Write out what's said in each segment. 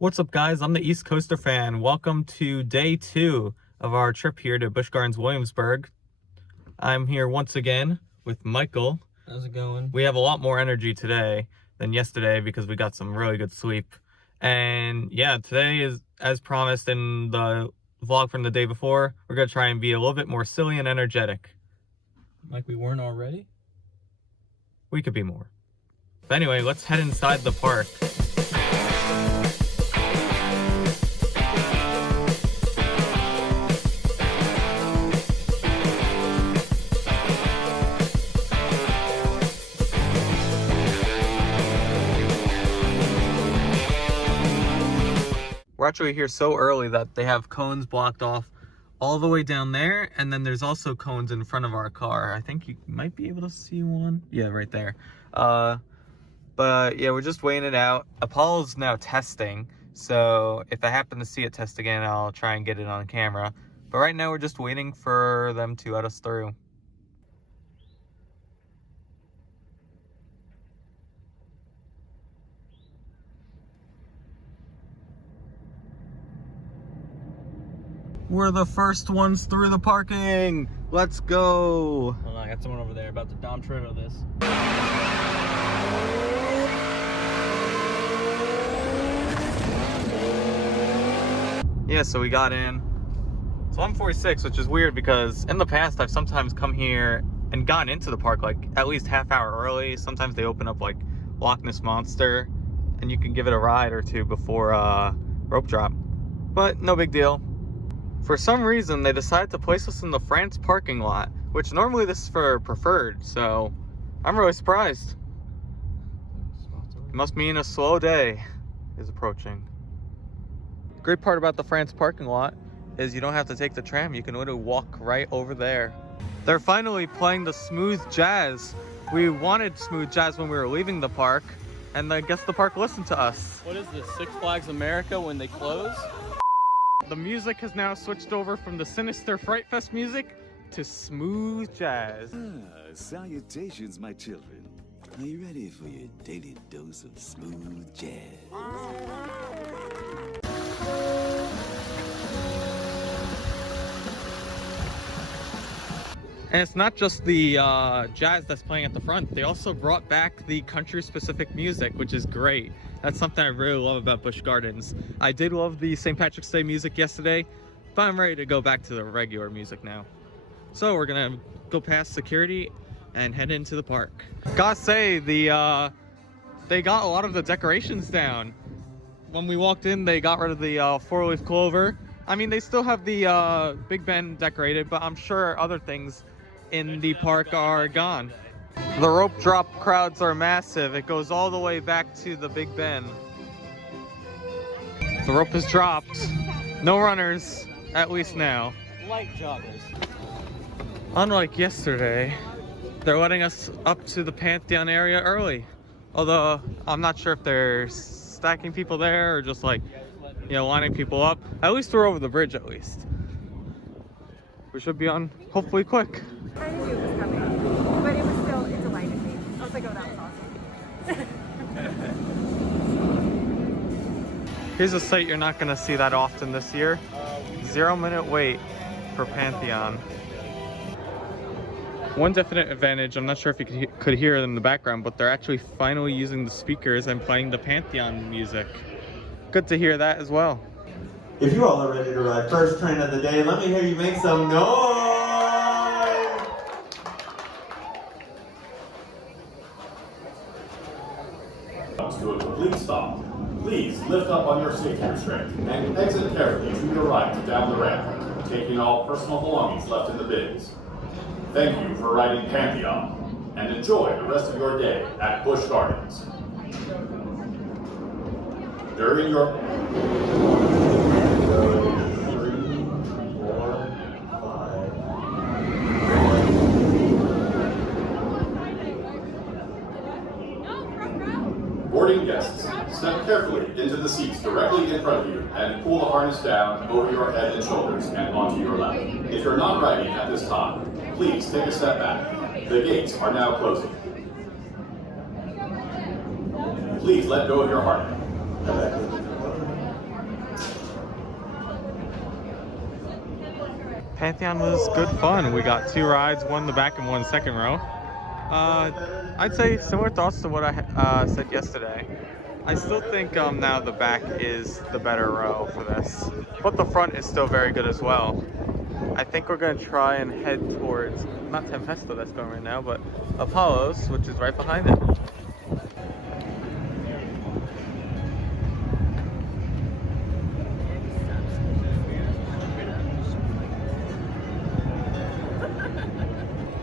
What's up, guys? I'm the East Coaster fan. Welcome to day 2 of our trip here to Busch Gardens Williamsburg. I'm here once again with Michael. How's it going? We have a lot more energy today than yesterday because we got some really good sleep. And yeah, today is, as promised in the vlog from the day before, we're going to try and be a little bit more silly and energetic. Like we weren't already? We could be more. But anyway, let's head inside the park. We're actually here so early that they have cones blocked off all the way down there, and then there's also cones in front of our car. I think you might be able to see one. Yeah, right there. But yeah, we're just waiting it out. Apollo's now testing, so if I happen to see it test again, I'll try and get it on camera. But right now we're just waiting for them to let us through. We're the first ones through the parking. Let's go. Hold on, I got someone over there about to Dom Toretto this. Yeah, so we got in. It's 11:46, which is weird because in the past I've sometimes come here and gone into the park like at least half hour early. Sometimes they open up like Loch Ness Monster and you can give it a ride or two before rope drop. But no big deal. For some reason, they decided to place us in the France parking lot, which normally this is for preferred, so I'm really surprised. It must mean a slow day is approaching. The great part about the France parking lot is you don't have to take the tram. You can literally walk right over there. They're finally playing the smooth jazz. We wanted smooth jazz when we were leaving the park, and I guess the park listened to us. What is this, Six Flags America when they close? The music has now switched over from the sinister Fright Fest music to smooth jazz. Salutations, my children. Are you ready for your daily dose of smooth jazz? And it's not just the jazz that's playing at the front. They also brought back the country-specific music, which is great. That's something I really love about Busch Gardens. I did love the St. Patrick's Day music yesterday, but I'm ready to go back to the regular music now. So we're gonna go past security and head into the park. Gotta say, they got a lot of the decorations down. When we walked in, they got rid of the four-leaf clover. I mean, they still have the Big Ben decorated, but I'm sure other things in the park are gone. The rope drop crowds are massive. It goes all the way back to the Big Ben. The rope is dropped. No runners, at least now. Light joggers. Unlike yesterday, they're letting us up to the Pantheon area early. Although, I'm not sure if they're stacking people there or just like, you know, lining people up. At least we're over the bridge at least. We should be on hopefully quick. I knew it was coming, but it was still, it delighted me. I was like, oh, that was awesome. Here's a sight you're not gonna see that often this year. 0-minute wait for Pantheon. One definite advantage, I'm not sure if you could hear it in the background, but they're actually finally using the speakers and playing the Pantheon music. Good to hear that as well. If you all are ready to ride first train of the day, let me hear you make some noise! Comes to a complete stop. Please lift up on your safety restraint and exit carefully to your right down the ramp, taking all personal belongings left in the bins. Thank you for riding Pantheon, and enjoy the rest of your day at Busch Gardens. During your... 3, 4, 5. Boarding guests, step carefully into the seats directly in front of you and pull the harness down over your head and shoulders and onto your lap. If you're not riding at this time, please take a step back. The gates are now closing. Please let go of your harness. Pantheon was good fun. We got 2 rides, one in the back and one second row. I'd say similar thoughts to what I said yesterday. I still think now the back is the better row for this, but the front is still very good as well. I think we're going to try and head towards, not Tempesta that's going right now, but Apollo's, which is right behind it.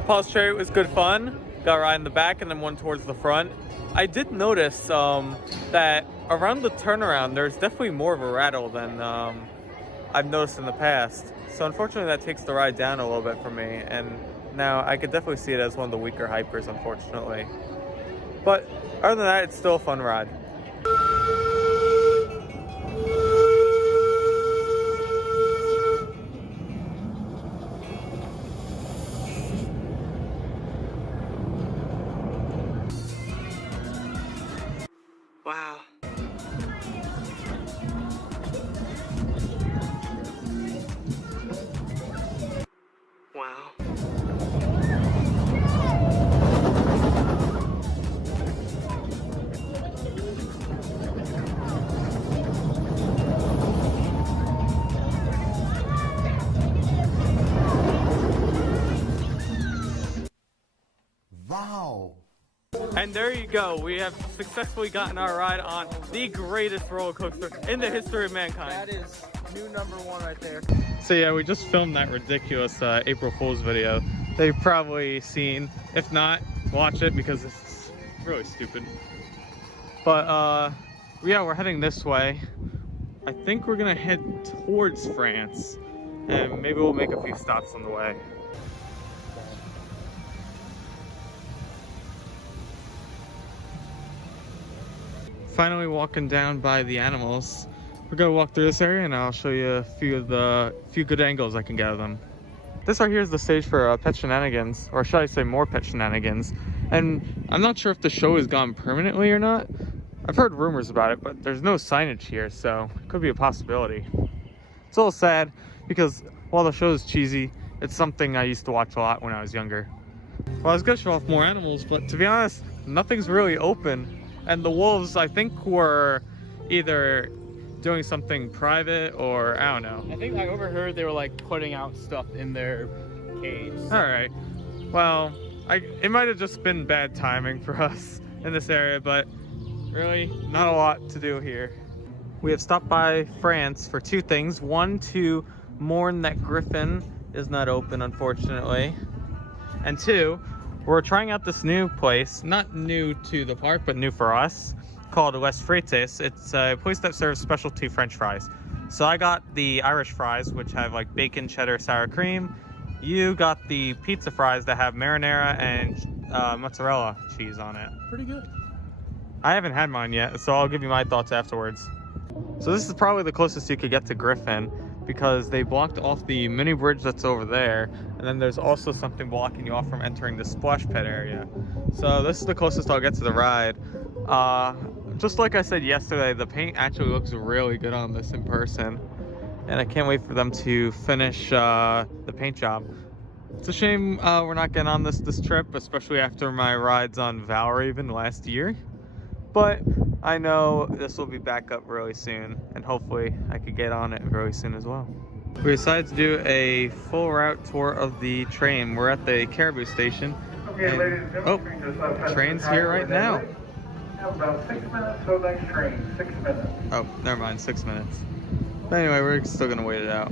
Apollo's Chariot was good fun. Got a ride in the back and then one towards the front. I did notice that around the turnaround, there's definitely more of a rattle than I've noticed in the past. So unfortunately that takes the ride down a little bit for me, and now I could definitely see it as one of the weaker hypers, unfortunately. But other than that, it's still a fun ride. Wow. Wow. Wow. And there you go. We have successfully gotten our ride on the greatest roller coaster in the history of mankind. That is new #1 right there. So yeah, we just filmed that ridiculous April Fool's video. They've probably seen. If not, watch it because it's really stupid. But yeah, we're heading this way. I think we're gonna head towards France, and maybe we'll make a few stops on the way. Finally walking down by the animals. We're gonna walk through this area and I'll show you a few good angles I can get of them. This right here is the stage for Pet Shenanigans, or should I say more Pet Shenanigans. And I'm not sure if the show is gone permanently or not. I've heard rumors about it, but there's no signage here, so it could be a possibility. It's a little sad because while the show is cheesy, it's something I used to watch a lot when I was younger. Well, I was gonna show off more animals, but to be honest, nothing's really open. And the wolves, I think, were either doing something private or I don't know. I think I overheard they were like putting out stuff in their cage. All right. Well, it might have just been bad timing for us in this area, but really not a lot to do here. We have stopped by France for 2 things. One, to mourn that Griffin is not open, unfortunately. And 2, we're trying out this new place, not new to the park, but new for us, called Les Frites. It's a place that serves specialty French fries. So I got the Irish fries, which have like bacon, cheddar, sour cream. You got the pizza fries that have marinara and mozzarella cheese on it. Pretty good. I haven't had mine yet, so I'll give you my thoughts afterwards. So this is probably the closest you could get to Griffin, because they blocked off the mini bridge that's over there, and then there's also something blocking you off from entering the splash pad area. So this is the closest I'll get to the ride. Just like I said yesterday, the paint actually looks really good on this in person, and I can't wait for them to finish the paint job. It's a shame we're not getting on this trip, especially after my rides on Valravn last year, but I know this will be back up really soon, and hopefully I could get on it really soon as well. We decided to do a full route tour of the train. We're at the Caribou station. And, train's here right now. About 6 minutes till next train. 6 minutes. Oh, never mind, 6 minutes. But anyway, we're still gonna wait it out.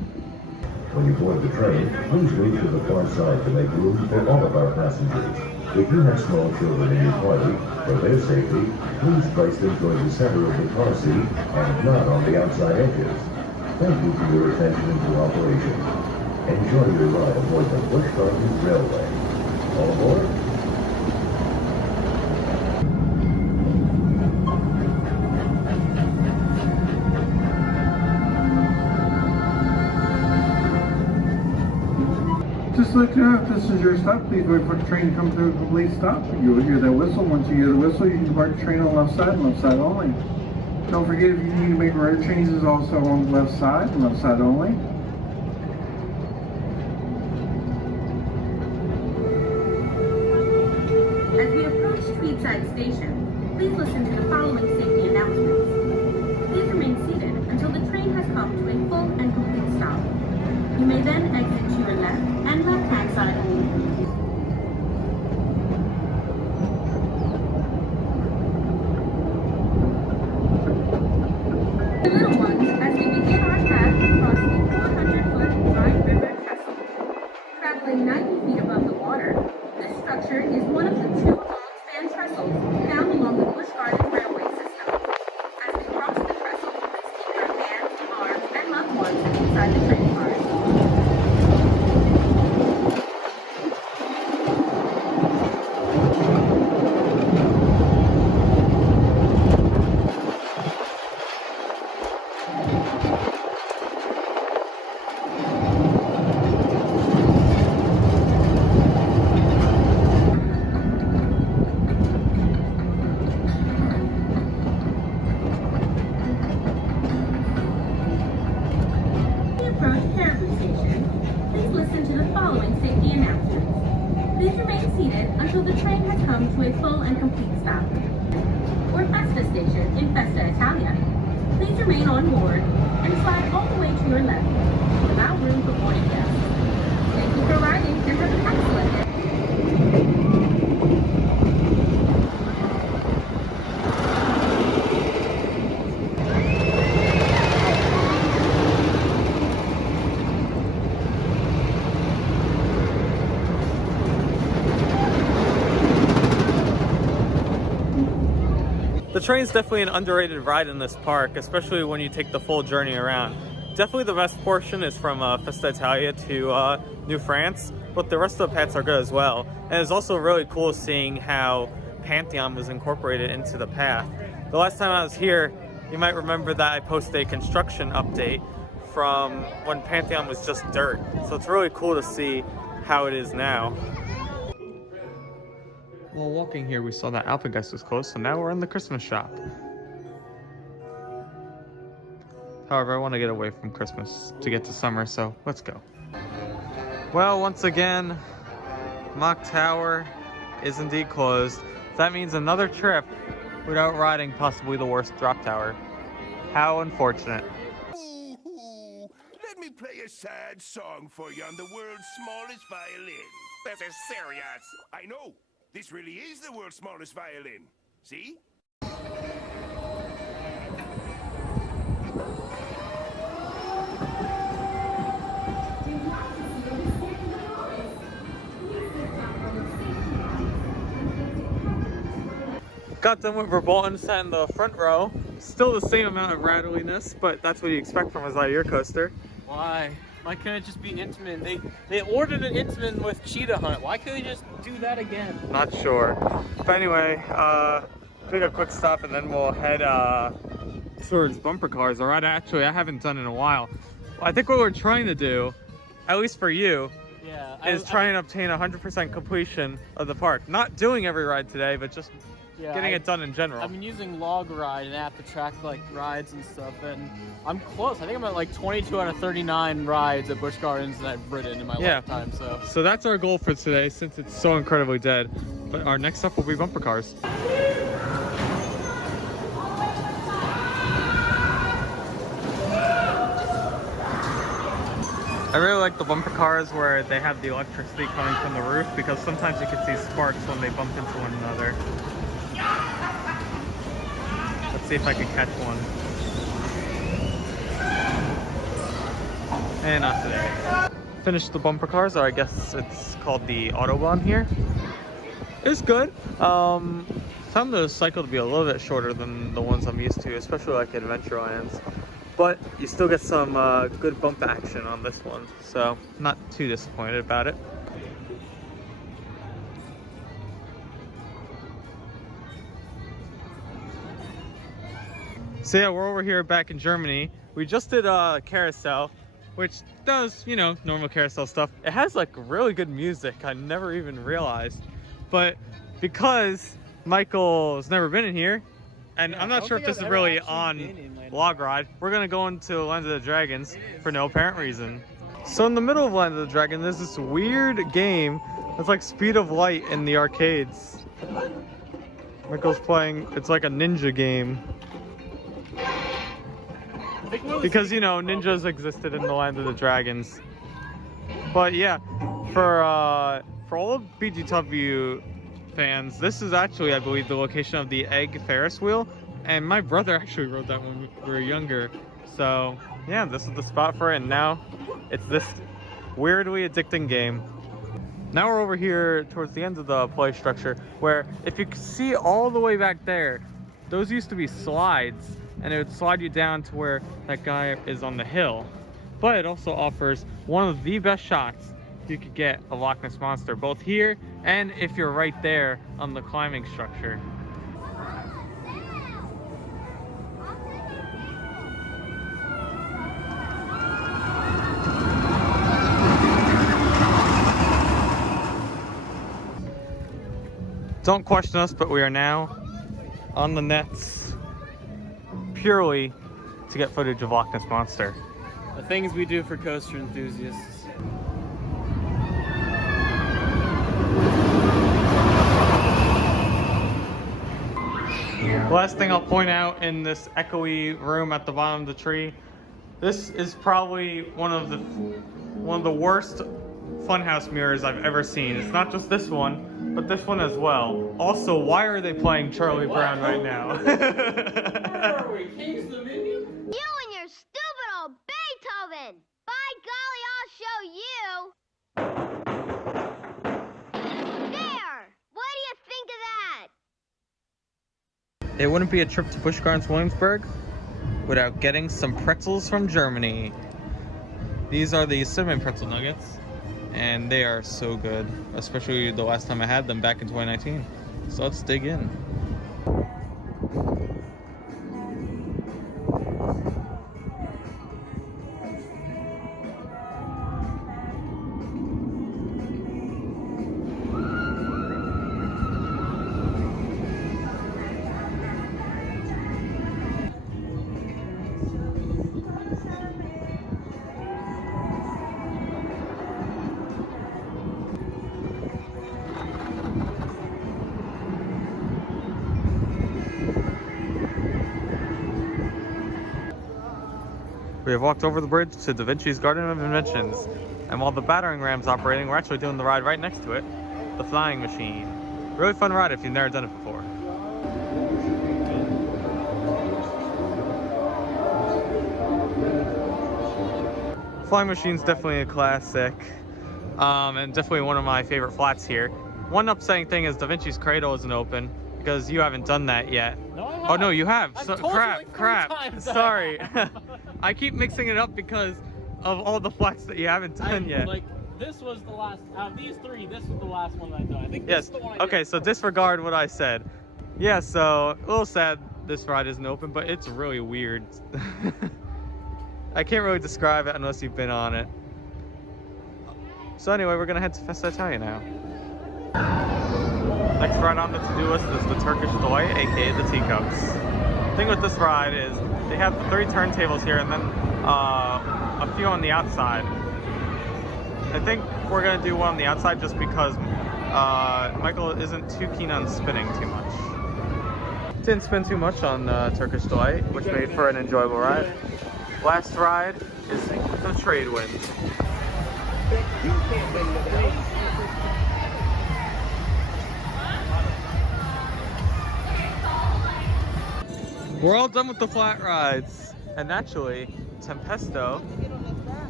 When you board the train, please move to the far side to make room for all of our passengers. If you have small children in your party, for their safety, please place them toward the center of the car seat and not on the outside edges. Thank you for your attention and cooperation. Enjoy your ride aboard the Busch Gardens Railway. All aboard? Just to let you know, if this is your stop, please wait for the train to come to a complete stop. You will hear that whistle. Once you hear the whistle, you can depart the train on the left side only. Don't forget, if you need to make road changes, also on the left side only. Please listen to the following safety announcements. Please remain seated until the train has come to a full and complete stop. You may then exit to your left and left-hand side only. Little ones, as we begin our path across the 400-foot Rhine River Trestle. Traveling 90 feet above the water, this structure is one of the two long-span trestles found along the Busch Gardens railway system. As we cross the trestle, please keep your hands, arms, and loved ones inside the train cars. Please listen to the following safety announcements. Please remain seated until the train has come to a full and complete stop. For Festa Station in Festa Italia, please remain on board and slide all the way to your left to allow room for boarding guests. Thank you for riding and have an excellent day. The train's definitely an underrated ride in this park, especially when you take the full journey around. Definitely the best portion is from Festa Italia to New France, but the rest of the paths are good as well. And it's also really cool seeing how Pantheon was incorporated into the path. The last time I was here, you might remember that I posted a construction update from when Pantheon was just dirt. So it's really cool to see how it is now. While walking here, we saw that Alpengeist was closed, so now we're in the Christmas shop. However, I want to get away from Christmas to get to summer, so let's go. Well, once again, Mock Tower is indeed closed. That means another trip without riding possibly the worst drop tower. How unfortunate. Ooh, let me play a sad song for you on the world's smallest violin. This is serious. I know. This really is the world's smallest violin. See? Got done with Verbolten, sat in the front row. Still the same amount of rattliness, but that's what you expect from a Zaire coaster. Why? Why couldn't it just be Intamin? They ordered an Intamin with Cheetah Hunt. Why couldn't they just do that again? Not sure. But anyway, take a quick stop and then we'll head towards bumper cars. Or actually, I haven't done in a while. I think what we're trying to do, at least for you, is try and obtain 100% completion of the park. Not doing every ride today, but just getting it done in general. I've been using Log Ride and app to track like rides and stuff, and I'm close. I think I'm at like 22 out of 39 rides at Busch Gardens that I've ridden in my lifetime. So that's our goal for today, since it's so incredibly dead. But our next stop will be bumper cars. I really like the bumper cars where they have the electricity coming from the roof, because sometimes you can see sparks when they bump into one another. Let's see if I can catch one. And not today. Finished the bumper cars, or I guess it's called the Autobahn here. It's good. Found the cycle to be a little bit shorter than the ones I'm used to, especially like Adventurelands. But you still get some good bump action on this one, so not too disappointed about it. So yeah, we're over here back in Germany. We just did a carousel, which does, you know, normal carousel stuff. It has like really good music. I never even realized. But because Michael's never been in here, and I'm not sure if this is really on Log Ride, we're gonna go into Land of the Dragons for no apparent reason. So in the middle of Land of the Dragon, there's this weird game that's like Speed of Light in the arcades. Michael's playing, it's like a ninja game. Because, you know, ninjas existed in the land of the dragons. But yeah, for all BGW fans, this is actually, I believe, the location of the Egg Ferris wheel. And my brother actually rode that when we were younger. So yeah, this is the spot for it. And now it's this weirdly addicting game. Now we're over here towards the end of the play structure, where if you see all the way back there, those used to be slides, and it would slide you down to where that guy is on the hill. But it also offers one of the best shots you could get of Loch Ness Monster, both here and if you're right there on the climbing structure. Don't question us, but we are now on the nets purely to get footage of Loch Ness Monster. The things we do for coaster enthusiasts. Last thing I'll point out in this echoey room at the bottom of the tree, this is probably one of the worst funhouse mirrors I've ever seen. It's not just this one, but this one as well. Also, why are they playing Charlie Brown right now? Where are we? King's Dominion? You and your stupid old Beethoven! By golly, I'll show you! There! What do you think of that? It wouldn't be a trip to Busch Gardens Williamsburg without getting some pretzels from Germany. These are the cinnamon pretzel nuggets, and they are so good, especially the last time I had them back in 2019. So let's dig in. We have walked over the bridge to Da Vinci's Garden of Inventions, and while the battering ram's operating, we're actually doing the ride right next to it, the flying machine. Really fun ride if you've never done it before. Flying machine's definitely a classic, and definitely one of my favorite flats here. One upsetting thing is Da Vinci's Cradle isn't open, because you haven't done that yet. No, I have. Oh no, you have. So, Like crap. times Sorry. I keep mixing it up because of all the flats that you haven't done yet. Like, this was the last, out of these three, this was the last one that I've done. I think Yes. this is the one I Okay, did. so disregard what I said. Yeah, so a little sad this ride isn't open, but it's really weird. I can't really describe it unless you've been on it. So anyway, we're gonna head to Festa Italia now. Next ride on the to-do list is the Turkish Delight, aka the teacups. The thing with this ride is they have the 3 turntables here and then a few on the outside. I think we're gonna do one on the outside just because Michael isn't too keen on spinning too much. Didn't spin too much on Turkish Delight, which made for an enjoyable ride. Last ride is the Trade Wind. We're all done with the flat rides, and actually, Tempesto,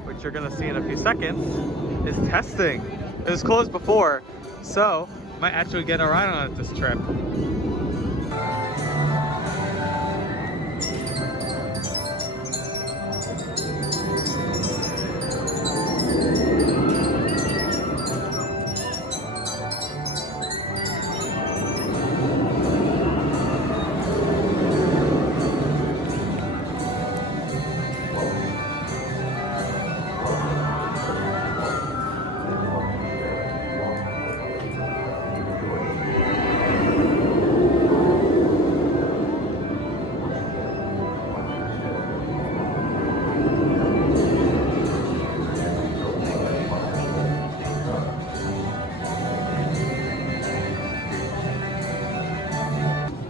which you're gonna see in a few seconds, is testing. It was closed before, so might actually get a ride on it this trip.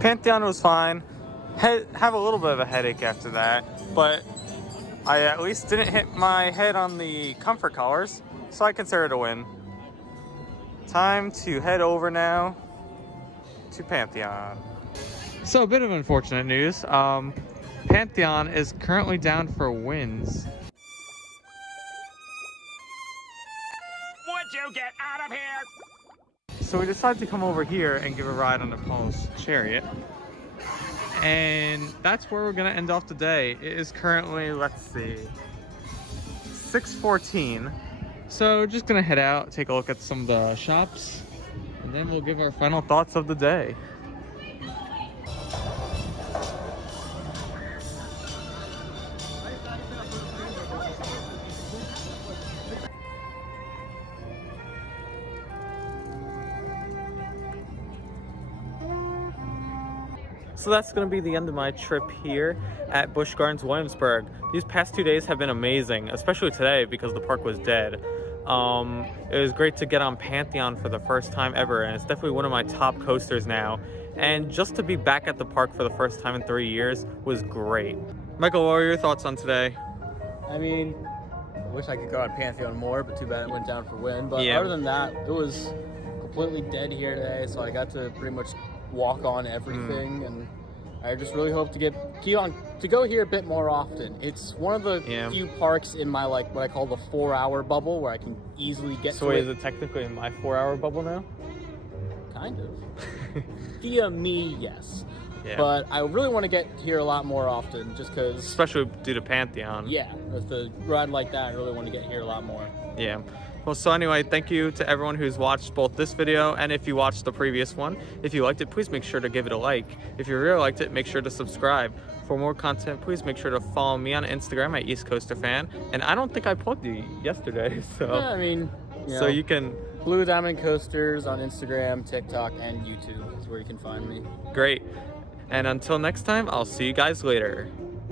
Pantheon was fine. Have a little bit of a headache after that, but I at least didn't hit my head on the comfort collars, so I consider it a win. Time to head over now to Pantheon. So a bit of unfortunate news. Pantheon is currently down for wins. Would you get out of here? So we decided to come over here and give a ride on Apollo's chariot. And that's where we're gonna end off the day. It is currently, let's see, 6:14. So just gonna head out, take a look at some of the shops, and then we'll give our final thoughts of the day. So that's going to be the end of my trip here at Busch Gardens Williamsburg. These past 2 days have been amazing, especially today because the park was dead. It was great to get on Pantheon for the first time ever, and it's definitely one of my top coasters now. And just to be back at the park for the first time in 3 years was great. Michael, what were your thoughts on today? I mean, I wish I could go on Pantheon more, but too bad it went down for wind. But Yeah. other than that, it was completely dead here today, so I got to pretty much walk on everything, and I just really hope to go here a bit more often. It's one of the few parks in my, like, what I call the 4-hour bubble where I can easily get so to wait, it. is it technically in my 4-hour bubble now? Kind of. Via me, yes. Yeah. But I really want to get here a lot more often, just because... Especially due to Pantheon. Yeah, with a ride like that, I really want to get here a lot more. Yeah. Well, so anyway, thank you to everyone who's watched both this video and if you watched the previous one. If you liked it, please make sure to give it a like. If you really liked it, make sure to subscribe. For more content, please make sure to follow me on Instagram at East Coaster Fan. And I don't think I plugged you yesterday, so... Yeah, I mean... So you can... Blue Diamond Coasters on Instagram, TikTok, and YouTube is where you can find me. Great. And until next time, I'll see you guys later.